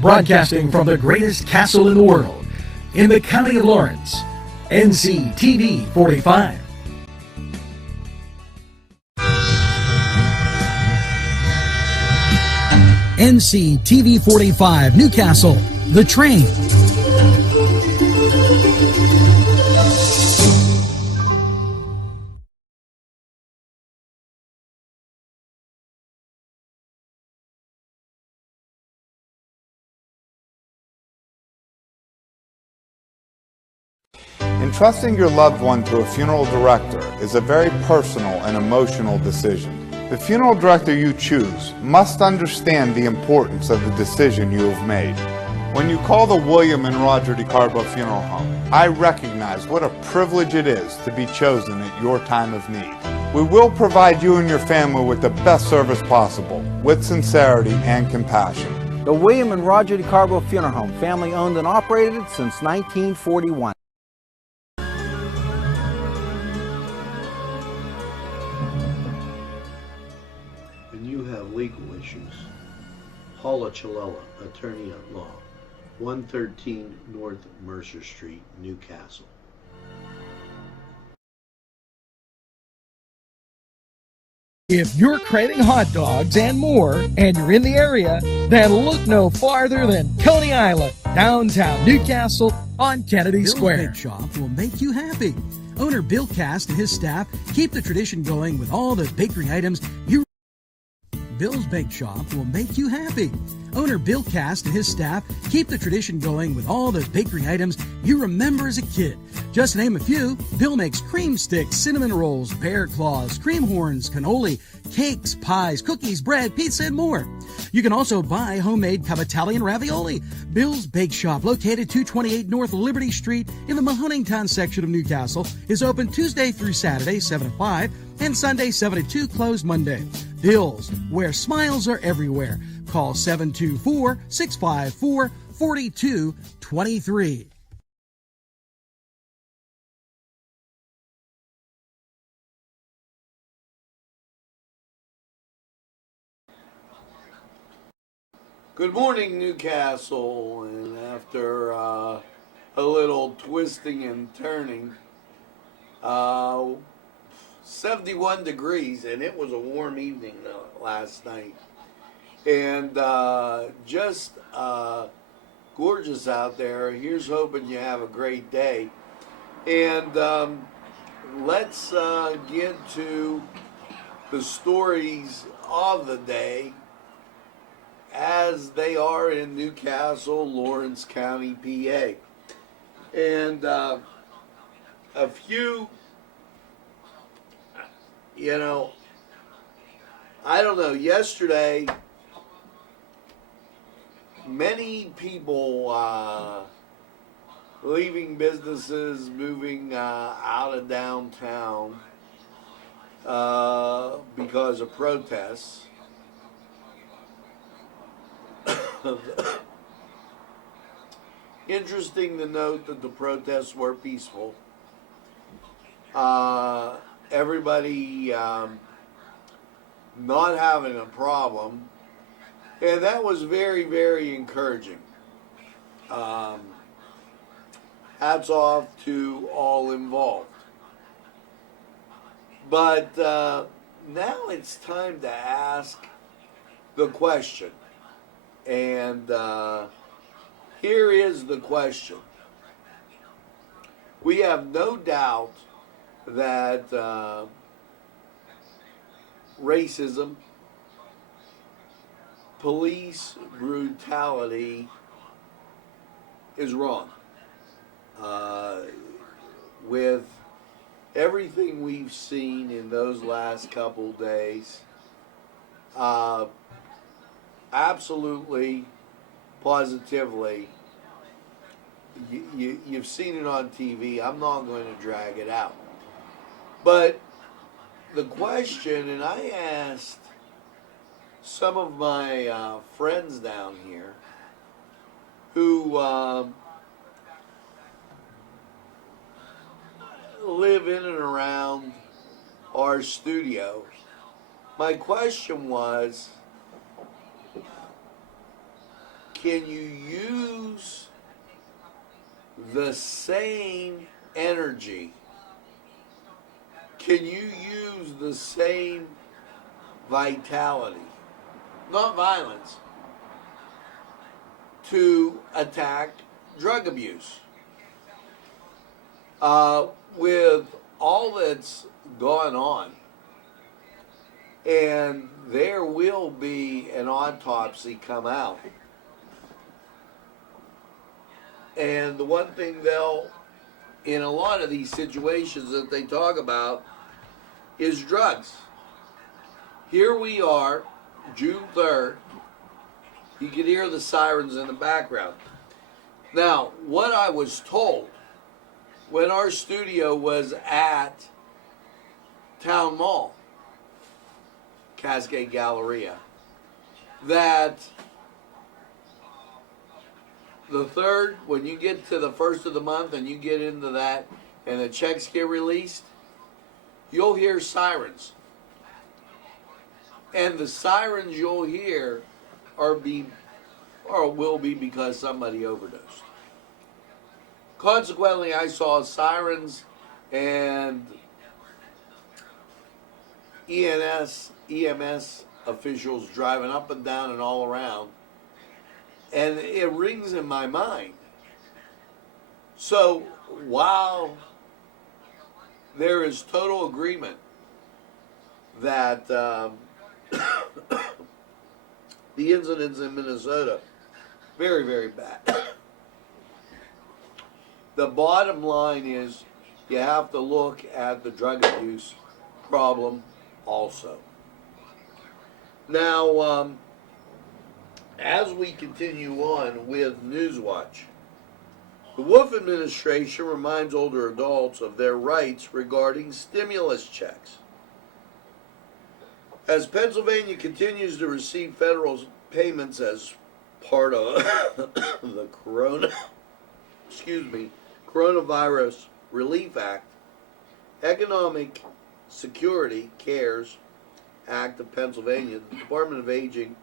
Broadcasting from the greatest castle in the world, in the county of Lawrence, Nctv45. Nctv45 Newcastle, The Train. Entrusting your loved one to a funeral director is a very personal and emotional decision. The funeral director you choose must understand the importance of the decision you have made. When you call the William and Roger DeCarbo Funeral Home, I recognize what a privilege it is to be chosen at your time of need. We will provide you and your family with the best service possible, with sincerity and compassion. The William and Roger DeCarbo Funeral Home, family owned and operated since 1941. When you have legal issues, Paula Chalella, attorney at law, 113 North Mercer Street, Newcastle. If you're craving hot dogs and more, and you're in the area, then look no farther than Coney Island, downtown Newcastle on Kennedy Square. Bill's Bake Shop will make you happy. Owner Bill Cast and his staff keep the tradition going with all the bakery items you... Bill's Bake Shop will make you happy. Owner Bill Cast and his staff keep the tradition going with all the bakery items you remember as a kid. Just to name a few, Bill makes cream sticks, cinnamon rolls, bear claws, cream horns, cannoli, cakes, pies, cookies, bread, pizza, and more. You can also buy homemade cavatelli and ravioli. Bill's Bake Shop, located 228 North Liberty Street in the Mahoningtown section of Newcastle, is open Tuesday through Saturday, 7 to 5, and Sunday, 7 to 2, closed Monday. Bill's, where smiles are everywhere. Call 724-654-4223. Good morning, Newcastle, and after a little twisting and turning, 71 degrees, and it was a warm evening last night, and just gorgeous out there. Here's hoping you have a great day, and let's get to the stories of the day as they are in Newcastle, Lawrence County, PA. And a few, I don't know, yesterday, many people leaving businesses, moving out of downtown because of protests. Interesting to note that the protests were peaceful. Everybody not having a problem, and that was very, very encouraging. Hats off to all involved. But now it's time to ask the question. And here is the question. We have no doubt that racism, police brutality is wrong. With everything we've seen in those last couple days, absolutely, positively, you've seen it on TV. I'm not going to drag it out. But the question, and I asked some of my friends down here who live in and around our studio, my question was, can you use the same energy? Can you use the same vitality, not violence, to attack drug abuse? With all that's gone on, and there will be an autopsy come out. And the one thing in a lot of these situations that they talk about is drugs. Here we are, June 3rd. You can hear the sirens in the background. Now, what I was told when our studio was at Town Mall, Cascade Galleria, that the 3rd, when you get to the 1st of the month and you get into that and the checks get released, you'll hear sirens. And the sirens you'll hear will be because somebody overdosed. Consequently, I saw sirens and EMS officials driving up and down and all around, and it rings in my mind. So while there is total agreement that the incidents in Minnesota, very, very bad, the bottom line is you have to look at the drug abuse problem also. Now, as we continue on with Newswatch, the Wolf administration reminds older adults of their rights regarding stimulus checks. As Pennsylvania continues to receive federal payments as part of the Coronavirus Relief Act, Economic Security CARES Act of Pennsylvania, the Department of Aging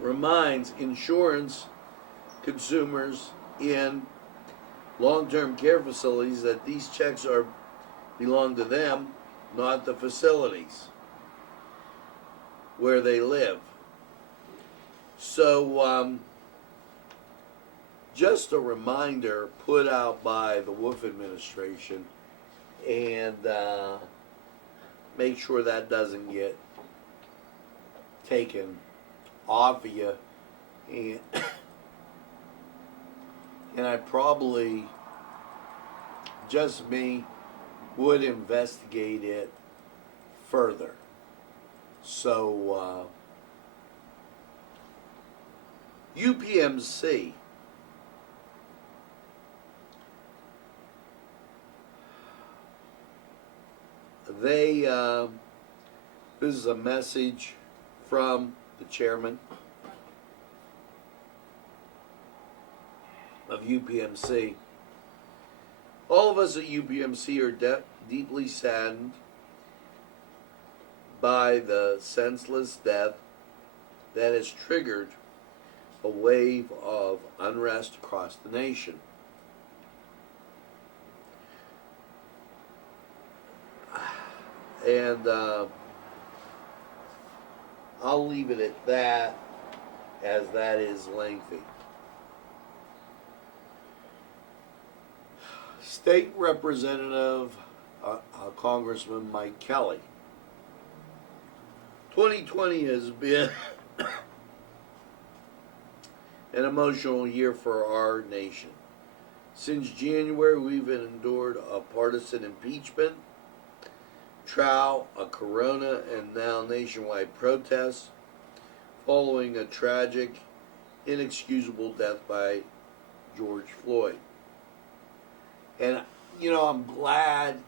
reminds insurance consumers in long-term care facilities that these checks belong to them, not the facilities where they live. So, just a reminder put out by the Wolf administration, and make sure that doesn't get taken off of you. And I probably, just me, would investigate it further. So, UPMC, this is a message from the chairman of UPMC. All of us at UPMC are deeply saddened by the senseless death that has triggered a wave of unrest across the nation. And I'll leave it at that, as that is lengthy. State Representative Congressman Mike Kelly. 2020 has been an emotional year for our nation. Since January, we've endured a partisan impeachment, trial, a corona, and now nationwide protests following a tragic, inexcusable death by George Floyd. And, you know, I'm glad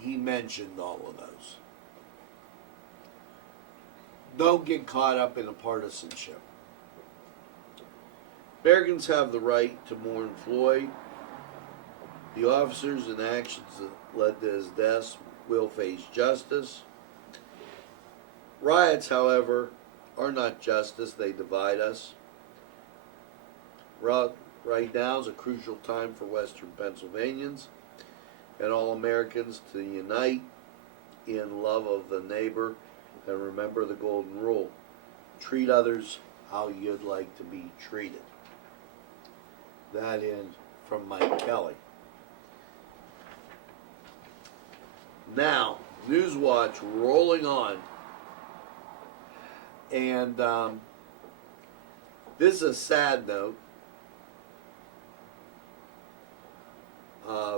he mentioned all of those. Don't get caught up in a partisanship. Americans have the right to mourn Floyd. The officers and actions that led to his death will face justice. Riots, however, are not justice, they divide us. Right now is a crucial time for Western Pennsylvanians and all Americans to unite in love of the neighbor and remember the golden rule. Treat others how you'd like to be treated. That in from Mike Kelly. Now, Newswatch rolling on. And this is a sad note.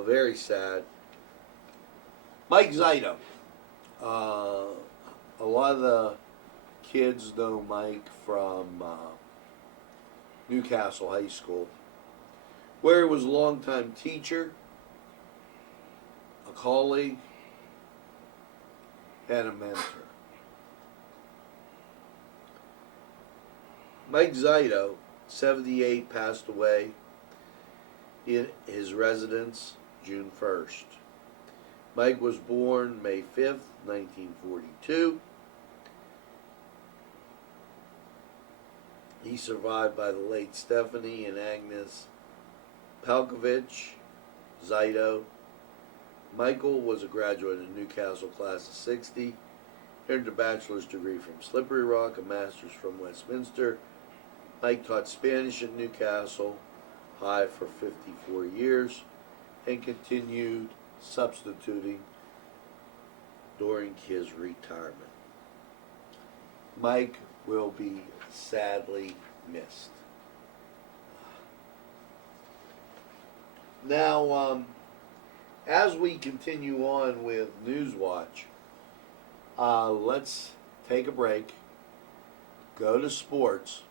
Very sad. Mike Zito. A lot of the kids know Mike from Newcastle High School, where he was a longtime teacher, a colleague, and a mentor. Mike Zito, 78, passed away in his residence June 1st. Mike was born May 5th, 1942. He's survived by the late Stephanie and Agnes Palkovich Zito. Michael was a graduate of Newcastle class of 60, earned a bachelor's degree from Slippery Rock, a master's from Westminster. Mike taught Spanish at Newcastle High for 54 years and continued substituting during his retirement. Mike will be sadly missed. Now, as we continue on with Newswatch, let's take a break, go to sports.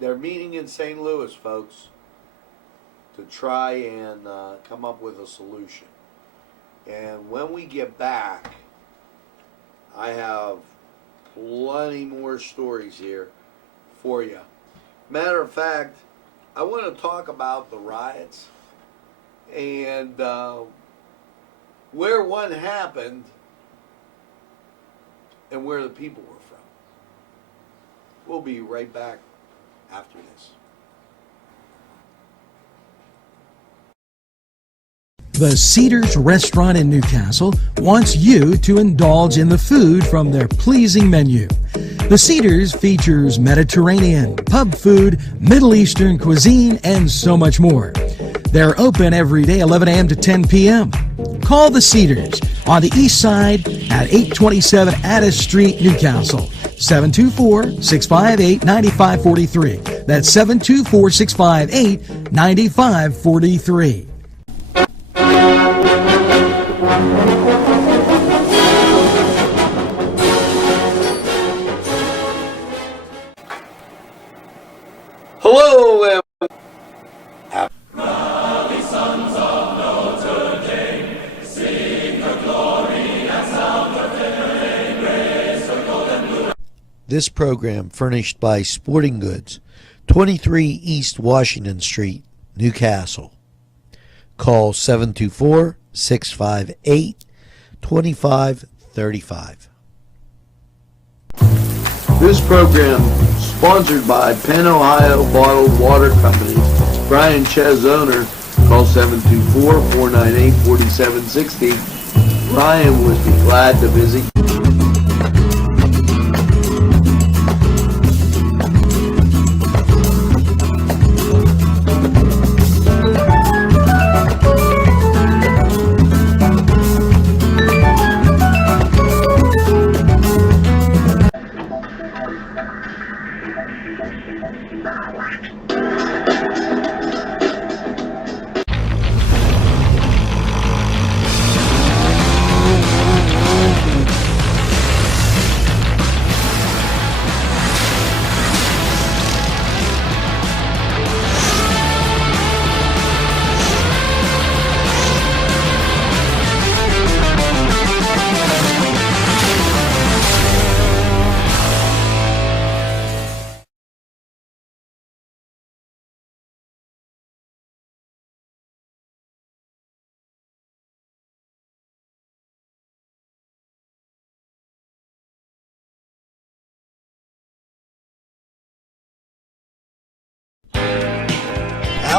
They're meeting in St. Louis, folks, to try and come up with a solution. And when we get back, I have plenty more stories here for you. Matter of fact, I want to talk about the riots and where one happened and where the people were from. We'll be right back after this. The Cedars Restaurant in Newcastle wants you to indulge in the food from their pleasing menu. The Cedars features Mediterranean, pub food, Middle Eastern cuisine, and so much more. They're open every day, 11 a.m. to 10 p.m. Call the Cedars on the east side at 827 Addis Street, Newcastle. 724-658-9543. That's 724-658-9543. Hello, and This program furnished by Sporting Goods, 23 East Washington Street, Newcastle. Call 724-658-2535. this program sponsored by Penn Ohio Bottled Water Company. Brian Ches, owner, call 724-498-4760. Brian would be glad to visit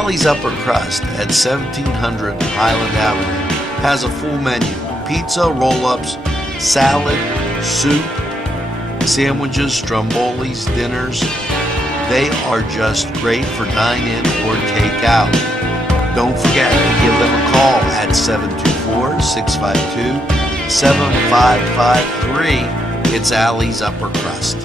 Allie's Upper Crust at 1700 Highland Avenue has a full menu: pizza, roll-ups, salad, soup, sandwiches, strombolis, dinners. They are just great for dine-in or take-out. Don't forget to give them a call at 724-652-7553. It's Allie's Upper Crust.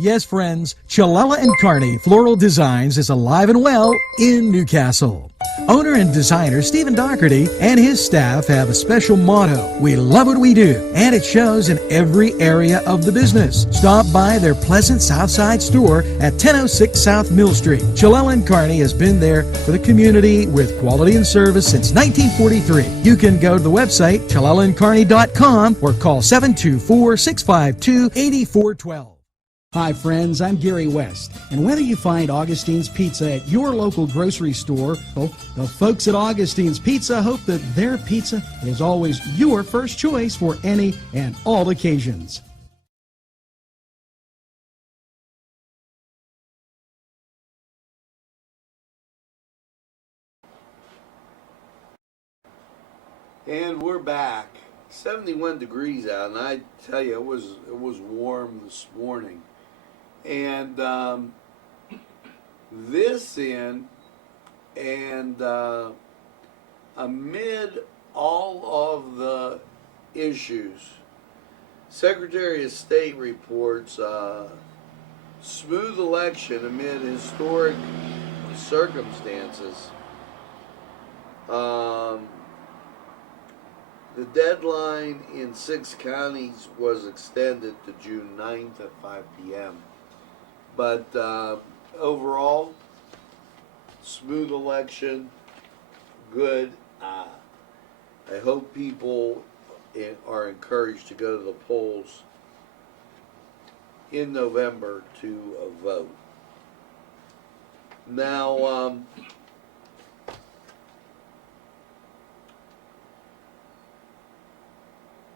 Yes, friends, Chalella and Carney Floral Designs is alive and well in Newcastle. Owner and designer Stephen Doherty and his staff have a special motto: we love what we do, and it shows in every area of the business. Stop by their pleasant Southside store at 1006 South Mill Street. Chalella and Carney has been there for the community with quality and service since 1943. You can go to the website chalellaandcarney.com or call 724-652-8412. Hi friends, I'm Gary West, and whether you find Augustine's Pizza at your local grocery store, well, the folks at Augustine's Pizza hope that their pizza is always your first choice for any and all occasions. And we're back. 71 degrees out, and I tell you, it was warm this morning. And amid all of the issues, Secretary of State reports smooth election amid historic circumstances. The deadline in 6 counties was extended to June 9th at 5 p.m. But overall, smooth election, good. I hope people are encouraged to go to the polls in November to vote. Now,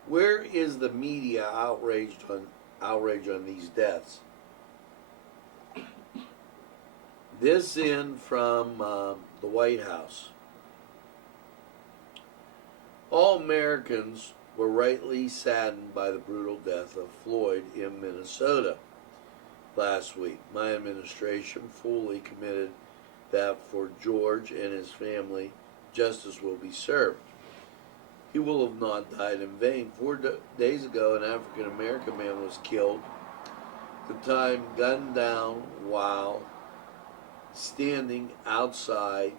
where is the media outrage on these deaths? This in from the White House. All Americans were rightly saddened by the brutal death of Floyd in Minnesota last week. My administration fully committed that for George and his family, justice will be served. He will have not died in vain. 4 days ago, an African-American man was killed, at the time gunned down while standing outside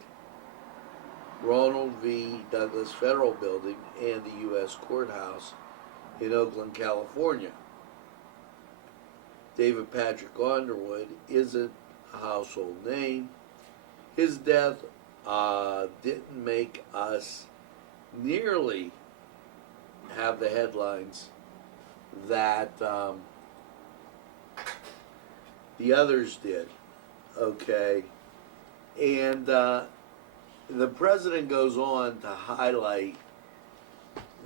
Ronald V. Douglas Federal Building and the U.S. Courthouse in Oakland, California. David Patrick Underwood isn't a household name. His death didn't make us nearly have the headlines that the others did. Okay, and the president goes on to highlight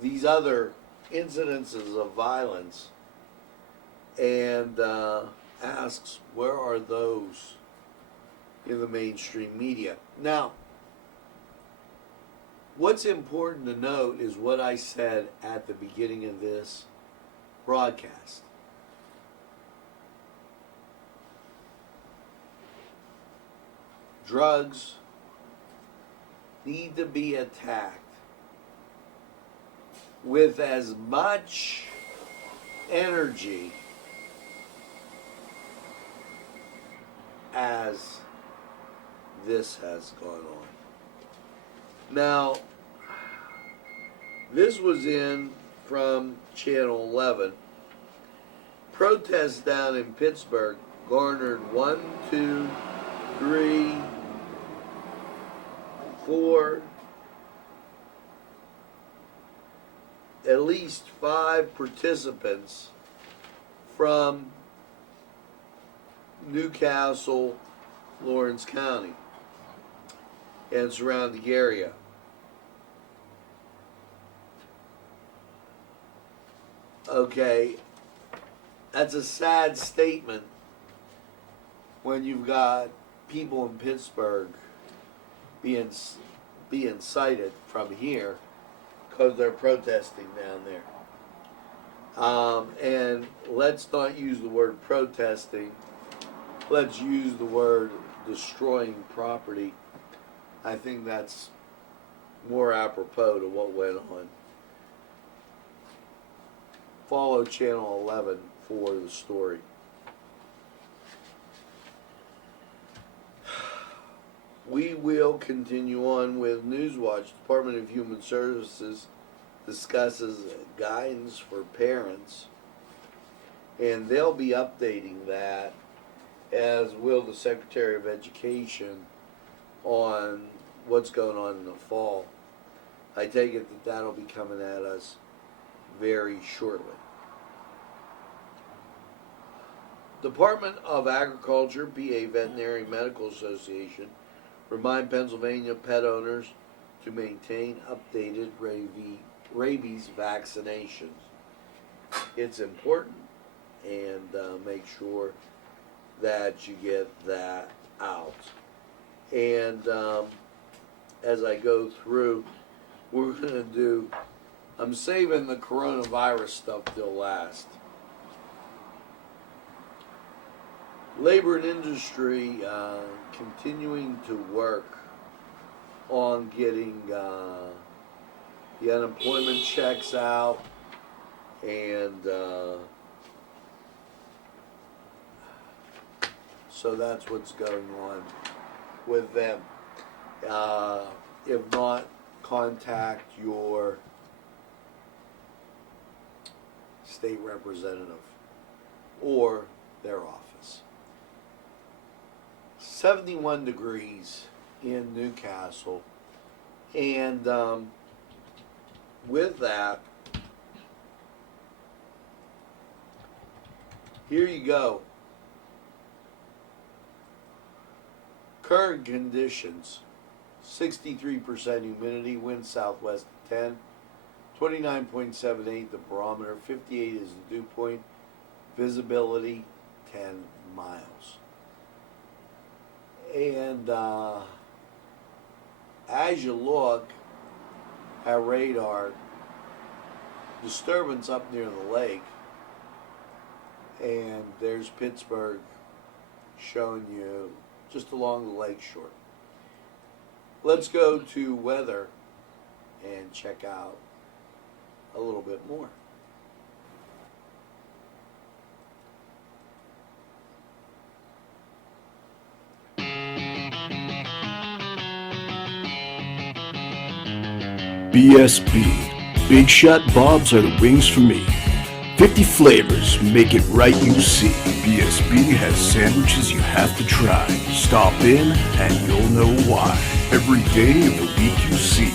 these other incidences of violence and asks, where are those in the mainstream media? Now, what's important to note is what I said at the beginning of this broadcast. Drugs need to be attacked with as much energy as this has gone on. Now, this was in from Channel 11. Protests down in Pittsburgh garnered 1, 2, 3, 4, at least 5 participants from Newcastle, Lawrence County, and surrounding area. Okay, that's a sad statement when you've got people in Pittsburgh being cited from here because they're protesting down there. And let's not use the word protesting. Let's use the word destroying property. I think that's more apropos to what went on. Follow Channel 11 for the story. We will continue on with Newswatch. Department of Human Services discusses guidance for parents, and they'll be updating that, as will the Secretary of Education, on what's going on in the fall. I take it that that'll be coming at us very shortly. Department of Agriculture, PA Veterinary Medical Association, remind Pennsylvania pet owners to maintain updated rabies vaccinations. It's important, and make sure that you get that out. And as I go through, we're going to do, I'm saving the coronavirus stuff till last. Labor and industry continuing to work on getting the unemployment checks out, and so that's what's going on with them. If not, contact your state representative or their office. 71 degrees in Newcastle, and with that, here you go. Current conditions: 63% humidity, wind southwest 10, 29.78 the barometer, 58 is the dew point, visibility 10 miles. And as you look at radar, disturbance up near the lake, and there's Pittsburgh showing you just along the lake shore. Let's go to weather and check out a little bit more. BSB. Big Shot Bobs are the wings for me. 50 flavors, make it right, you see. BSB has sandwiches you have to try. Stop in and you'll know why. Every day of the week you see.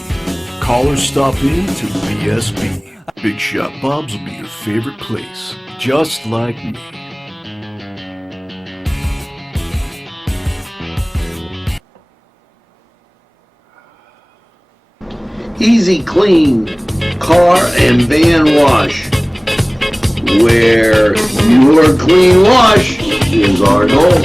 Call or stop in to BSB. Big Shot Bobs will be your favorite place, just like me. Easy Clean Car and Van Wash, where your clean wash is our goal.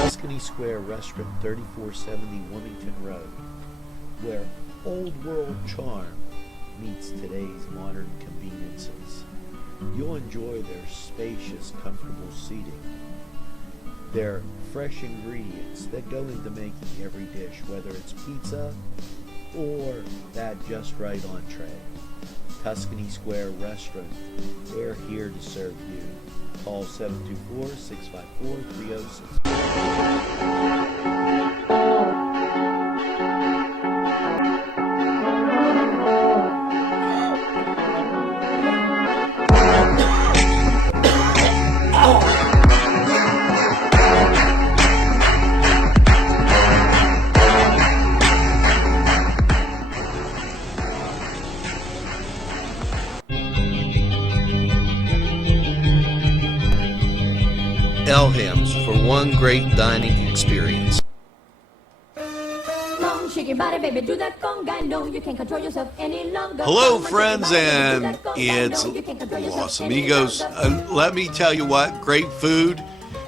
Tuscany Square Restaurant, 3470 Wilmington Road, where old world charm meets today's modern conveniences. You'll enjoy their spacious, comfortable seating, their fresh ingredients that go into making every dish, whether it's pizza or that just right entree. Tuscany Square Restaurant, they're here to serve you. Call 724-654-306. Elham's for one great dining experience. shake your body, baby, do that conga. No, you can't control yourself any longer. Hello, Come on, friends, shake your and body, baby, do that conga. it's No, you can't control yourself Los any Amigos. longer. Let me tell you what, great food.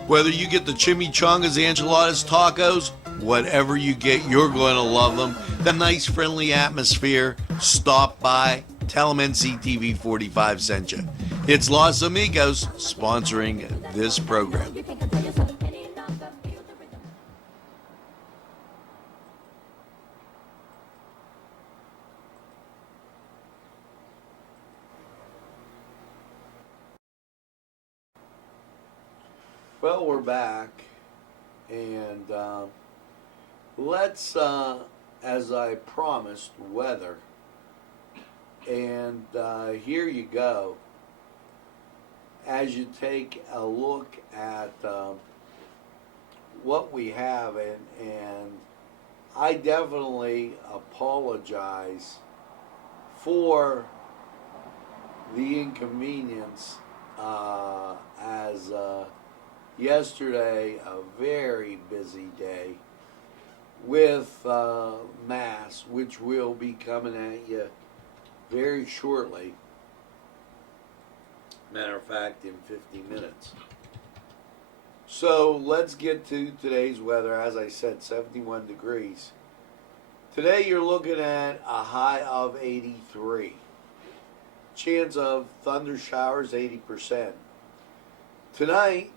Whether you get the chimichangas, the enchiladas, tacos, whatever you get, you're going to love them. The nice, friendly atmosphere. Stop by. Tell them NCTV45 sent you. It's Los Amigos sponsoring this program. You can't control yourself any longer. Feel the rhythm. Well, we're back, and let's, as I promised, weather. And here you go. As you take a look at what we have, and I definitely apologize for the inconvenience as yesterday, a very busy day with Mass, which will be coming at you very shortly. Matter of fact, in 50 minutes. So let's get to today's weather. As I said, 71 degrees. Today you're looking at a high of 83. Chance of thunder showers, 80%. Tonight,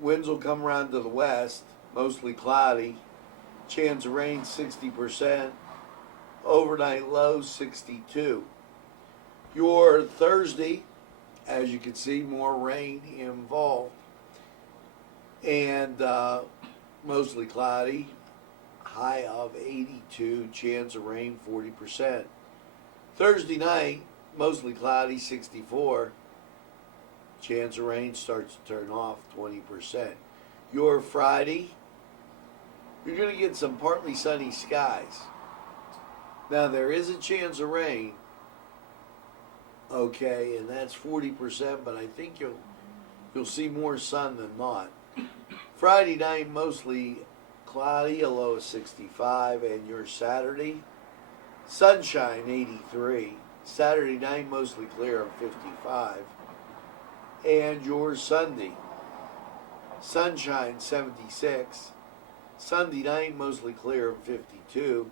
winds will come around to the west, mostly cloudy. Chance of rain, 60%. Overnight low, 62. Your Thursday, as you can see, more rain involved. And mostly cloudy. High of 82. Chance of rain, 40%. Thursday night, mostly cloudy, 64. Chance of rain starts to turn off, 20%. Your Friday, you're going to get some partly sunny skies. Now, there is a chance of rain, okay, and that's 40%, but I think you'll see more sun than not. Friday night, mostly cloudy, a low of 65, and your Saturday, sunshine, 83. Saturday night, mostly clear, of 55. And your Sunday, sunshine, 76. Sunday night, mostly clear, of 52.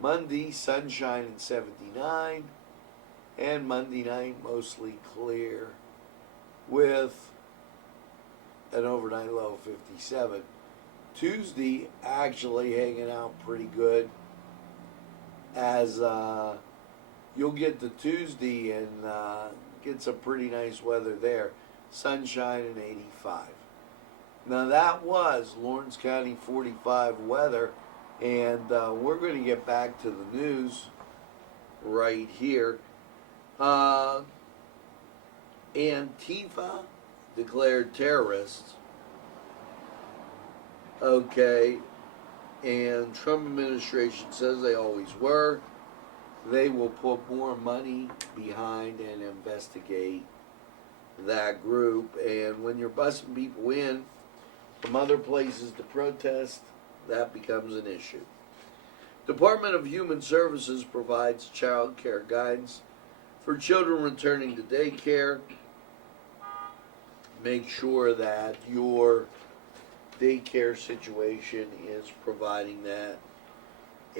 Monday, sunshine, and 79. And Monday night, mostly clear with an overnight low of 57. Tuesday, actually hanging out pretty good, as you'll get to Tuesday and get some pretty nice weather there. Sunshine and 85. Now that was Lawrence County 45 weather, and we're going to get back to the news right here. Antifa declared terrorists. Okay, and Trump administration says they always were. They will put more money behind and investigate that group. And when you're busing people in from other places to protest, that becomes an issue. Department of Human Services provides child care guidance for children returning to daycare. Make sure that your daycare situation is providing that.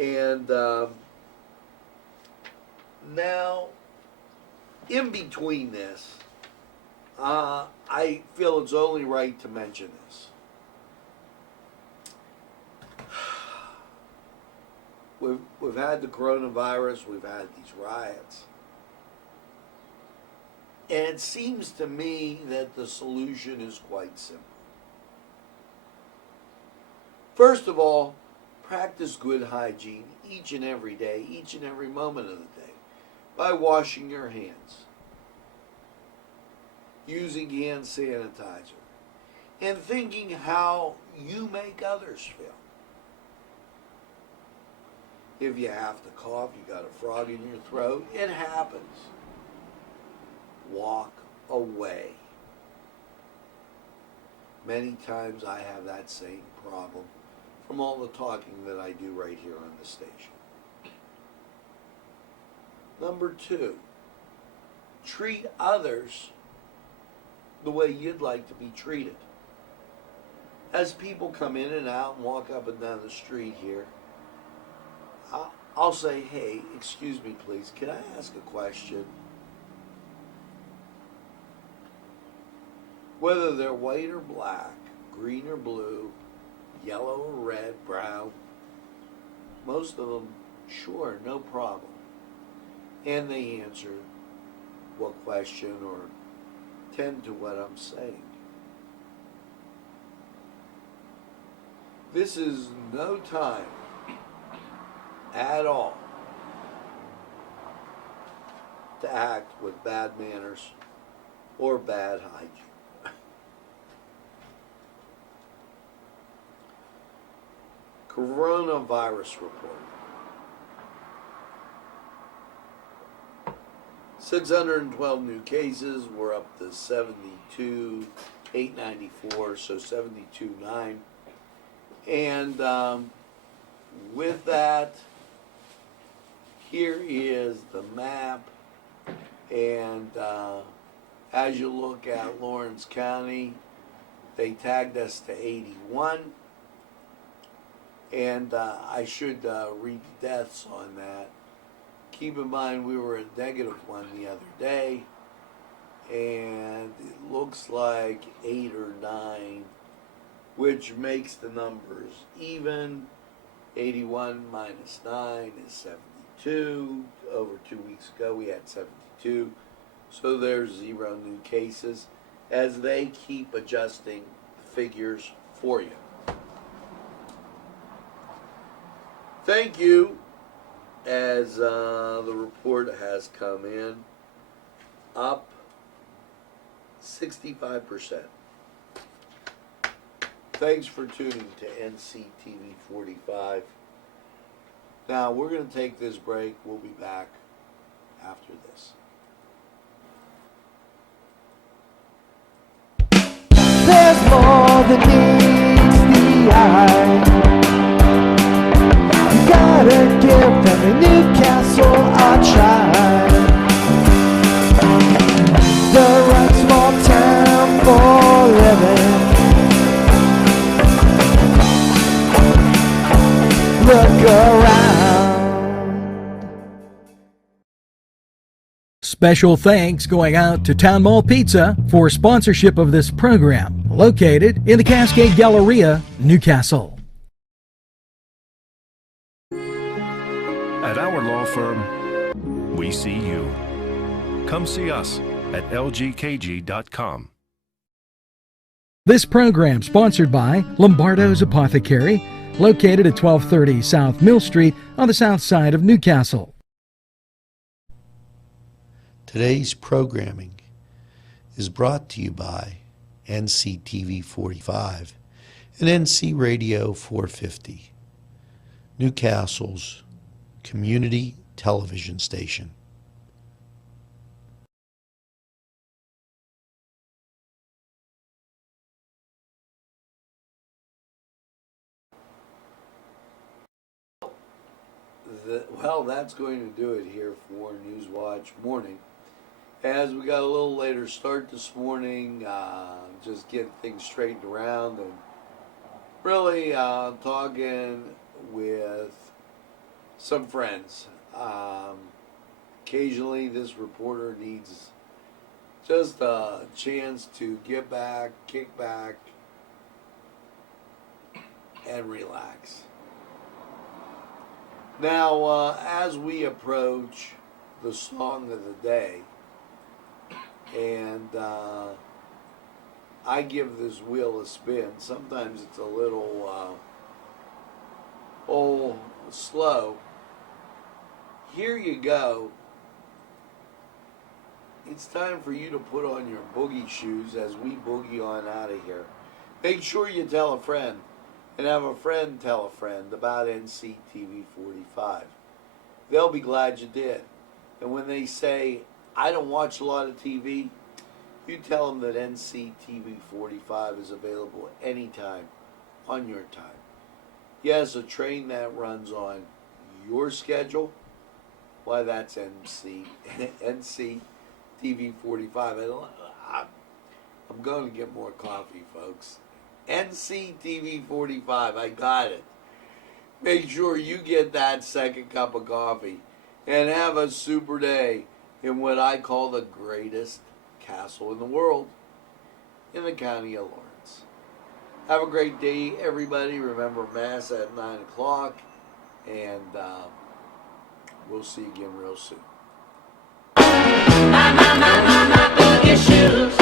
And now, in between this, I feel it's only right to mention this. We've had the coronavirus, we've had these riots. And it seems to me that the solution is quite simple. First of all, practice good hygiene each and every day, each and every moment of the day, by washing your hands, using hand sanitizer, and thinking how you make others feel. If you have to cough, you got a frog in your throat, it happens. Walk away. Many times I have that same problem from all the talking that I do right here on the station. Number 2, treat others the way you'd like to be treated. As people come in and out and walk up and down the street here, I'll say, hey, excuse me please, can I ask a question? Whether they're white or black, green or blue, yellow or red, brown, most of them, sure, no problem. And they answer what question or tend to what I'm saying. This is no time at all to act with bad manners or bad hygiene. Coronavirus report. 612 new cases. We're up to 72,894, so 72.9. And with that, here is the map. And as you look at Lawrence County, they tagged us to 81. And I should read the deaths on that. Keep in mind we were at -1 the other day, and it looks like 8 or 9, which makes the numbers even. 81 minus 9 is 72. Over 2 weeks ago we had 72. So there's 0 new cases as they keep adjusting the figures for you. Thank you. As the report has come in, up 65%. Thanks for tuning to NCTV45. Now, we're going to take this break. We'll be back after this. There's more than meets the eye. Gotta give every Newcastle a try. The right small town for living. Look around. Special thanks going out to Town Mall Pizza for sponsorship of this program, located in the Cascade Galleria, Newcastle. At our law firm, we see you. Come see us at lgkg.com. This program sponsored by Lombardo's Apothecary, located at 1230 South Mill Street on the south side of Newcastle. Today's programming is brought to you by NCTV45 and NC Radio 450, Newcastle's community television station. Well, that's going to do it here for Newswatch Morning. As we got a little later start this morning, just getting things straightened around and really talking with some friends. Occasionally this reporter needs just a chance to get back, kick back, and relax. Now, as we approach the song of the day, and I give this wheel a spin, sometimes it's a little slow. Here you go. It's time for you to put on your boogie shoes as we boogie on out of here. Make sure you tell a friend and have a friend tell a friend about NCTV45. They'll be glad you did. And when they say, I don't watch a lot of TV, you tell them that NCTV45 is available anytime on your time. Yes, a train that runs on your schedule. Why, that's NCTV45. I'm going to get more coffee, folks. NCTV45, I got it. Make sure you get that second cup of coffee and have a super day in what I call the greatest castle in the world, in the county of Lawrence. Have a great day, everybody. Remember, Mass at 9 o'clock, and we'll see you again real soon. My boogie shoes.